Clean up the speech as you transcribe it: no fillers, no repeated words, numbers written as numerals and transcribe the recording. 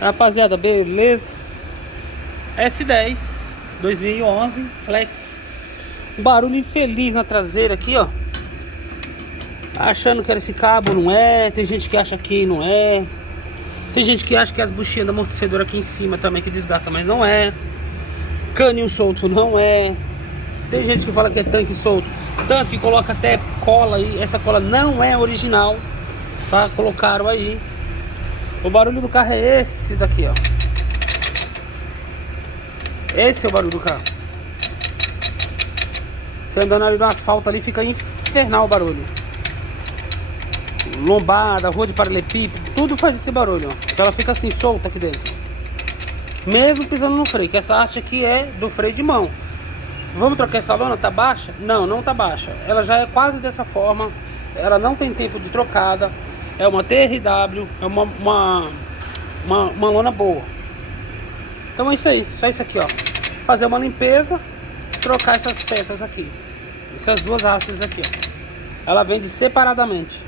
Rapaziada, beleza? S10 2011 Flex. Um barulho infeliz na traseira aqui, ó. Achando que era esse cabo, não é. Tem gente que acha que não é. Tem gente que acha que é as buchinhas do amortecedor aqui em cima também que desgasta, mas não é. Caninho solto não é. Tem gente que fala que é tanque solto, tanto que coloca até cola aí. Essa cola não é original, tá? Colocaram aí. O barulho do carro é esse daqui, ó. Esse é o barulho do carro. Você andando ali no asfalto ali, fica infernal o barulho. Lombada, rua de paralelepípedo, tudo faz esse barulho, ó. Ela fica assim, solta aqui dentro. Mesmo pisando no freio, que essa haste aqui é do freio de mão. Vamos trocar essa lona? Tá baixa? Não, não tá baixa. Ela já é quase dessa forma. Ela não tem tempo de trocada. É uma TRW, é uma lona boa. Então é isso aí, só isso aqui, ó. Fazer uma limpeza, trocar essas peças aqui. Essas duas hastes aqui, ó. Ela vende separadamente.